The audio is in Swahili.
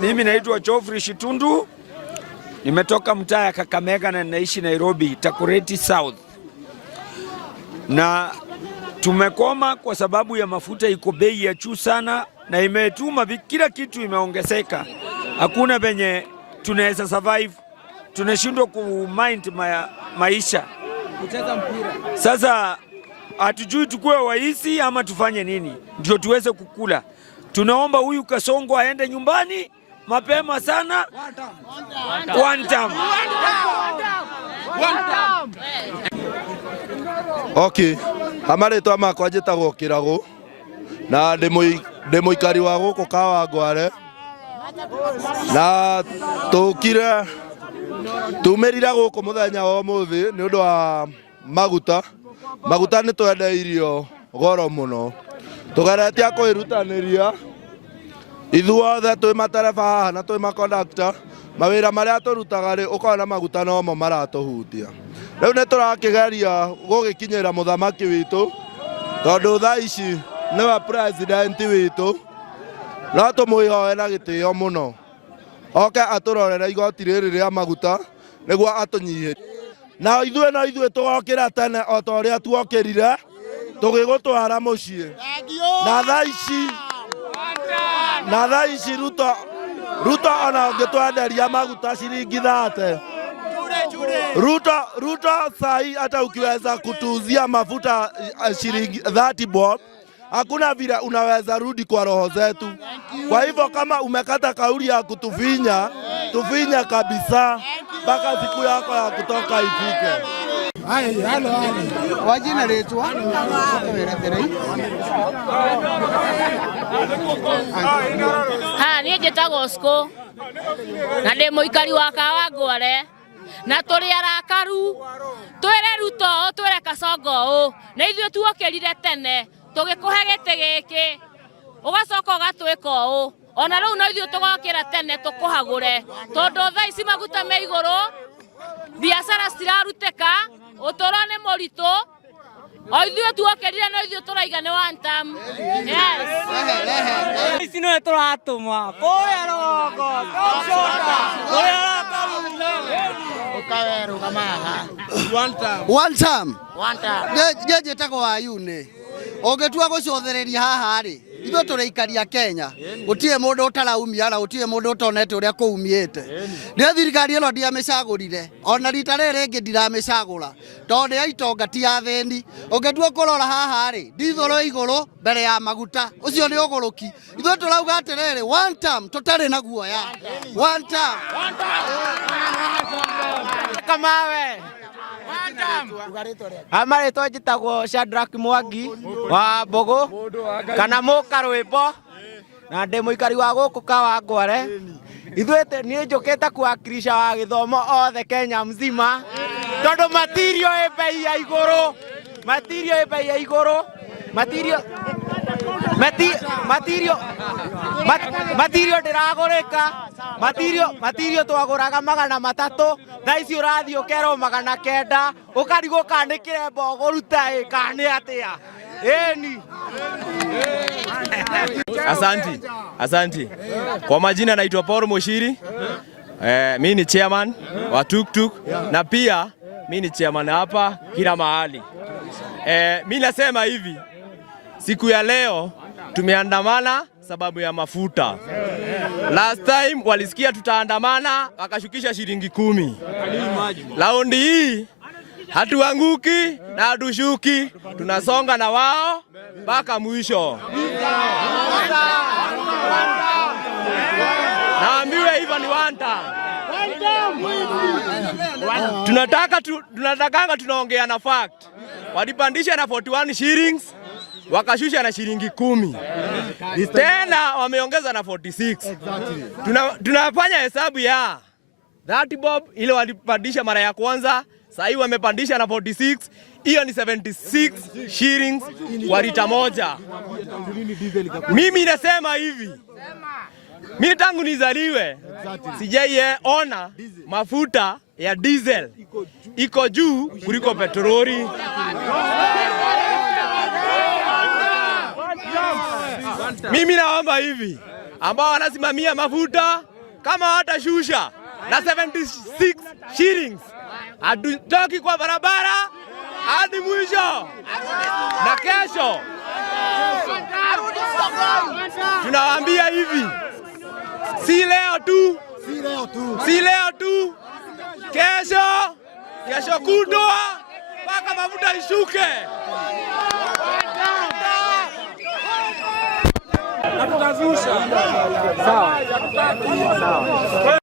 Mimi naitwa Geoffrey Shitundu, nimetoka mtaa ya Kakamega na naishi Nairobi, Takoreti South. Na tumekoma kwa sababu ya mafuta iko bei ya juu sana na imetuma kila kitu imeongezeka. Hakuna venye tunaweza survive, tunashindwa kumind maisha. Kucheza mpira. Sasa hatujui tukue waizi ama tufanye nini ndio tuweze kukula. Tunaomba huyu Kasongo aende nyumbani mapema sana. One time. Okay, amaretwa makwa njĩtagwo Kĩrago na ndĩ mũikari wa gũkũ Kawangware, na tumĩrire gũkũ mũthenya wa ũmũthĩ nĩ ũndũ wa maguta nĩ twendeirio goro mũno, tũgeretie kwĩrutanĩria ithuothe twĩ matereba haha na twĩ makondakta, mawĩra marĩa tũrutaga rĩ ũkona maguta nomo maratũhutia. Rĩu nĩ tũrakĩgeria gũgĩkinyĩra mũthamaki witũ tondũ thaa ici nĩwe president witũ, no tũmwĩhoe na gĩtĩo mũno oke atũrorere igoti rĩrĩ rĩa maguta nĩguo atũnyihie. Na ithuĩ tũgokĩra tene o ta ũrĩa tuokĩrire tũgĩgũtwara mũciĩ. Na thaa ici Ruto ona ũngĩtwenderia maguta shilingi 30. Ruto sahi hata ukiweza kutuuzia mafuta shilingi 30 bob, hakuna vile unaweza rudi kwa roho zetu. Kwa hivyo kama umekata kauli ya kutufinya, tufinya kabisa mpaka siku yako ya kutoka ifike. Wajina letu niĩ njĩtagwo Sco na ndĩ mũikari wa Kawangware, na tũrĩ arakaru twĩre Ruto twĩre Kasongo na ithuĩ tuokĩrire tene tũgĩkũhe gĩtĩ gĩkĩ ũgacoka ũgatwĩka ũũ, ona rĩu no ithuĩ tũgokĩra tene tũkũhagũre tondũ thaa ici maguta me igũrũ, biacara citirarutĩka, ũtũũro nĩ mũritũ. O ithuĩ tuokĩrire no ithuĩ tũraiga nĩ one time. Yes. Ici nĩ tũratũma kũrĩa rũgongo tũcoka kũrĩa One time. Njĩtagwo Ayune. Ũngĩtua gũcothereria haha rĩ, ithuĩ tũrĩikaria Kenya, gũtirĩ mũndũ ũtaraumia na gũtirĩ mũndũ ũtonete ũrĩa kũumiĩte. Nĩ thirikari ĩno ndiamĩcagũrire, ona rita rĩrĩ rĩngĩ ndiramĩcagũra tondũ ya itonga ti ya thĩni. Ũngĩtua kũrora haha rĩ, ndithũrũ igũrũ mbere ya maguta, ũcio nĩ ũgũrũki. Ithuĩ tũrauga atĩrĩrĩ, one time tũtarĩ na guoya. One time. Kamawe Amarĩtwa njĩtagwo Shadrack Mwangi wa Mbogo kana Mũkarwĩmbo, na ndĩ mũikari wa gũkũ Kawangware. Ithuĩ niĩ njũkĩte kuwakilisha wa gĩthomo othe Kenya mzima tondũ material ĩ bei ya igũrũ, material ndĩragũrĩka, material twagũraga 300, thaa ici ũrathiĩ ũkerwo 900, ũkarigwo kanĩkĩre mbogo ruta kanĩ atĩa. Eni. Asanti. Kwa majina naitwa Paul Moshiri. Mimi ni chairman wa tuktuk na pia mimi ni chairman hapa kila mahali. Mimi nasema hivi, siku ya leo tumeandamana sababu ya mafuta. Last time walisikia tutaandamana wakashukisha shilingi 10. Laundi hii hatuanguki na hatushuki, tunasonga na wao mpaka mwisho. Naambiwe hivyo ni one time. Tunatakanga tunaongea na fact. Walipandisha na 41 shillings, wakashusha na shilingi 10. Tena wameongeza na 46. Tunafanya hesabu ya 30 bob ile walipandisha mara ya kwanza, sasa wamepandisha na 46, hiyo ni 76 shillings kwa lita moja. Mimi nasema hivi, mimi tangu nizaliwe sijaiona mafuta ya diesel iko juu kuliko petroli. Mimi naomba hivi, ambao wanasimamia mafuta kama watashusha na 76 shillings, hatutoki kwa barabara hadi mwisho. Na kesho tunawaambia hivi, si leo tu, kesho kutwa mpaka mafuta ishuke. Na tutazusha. Sawa.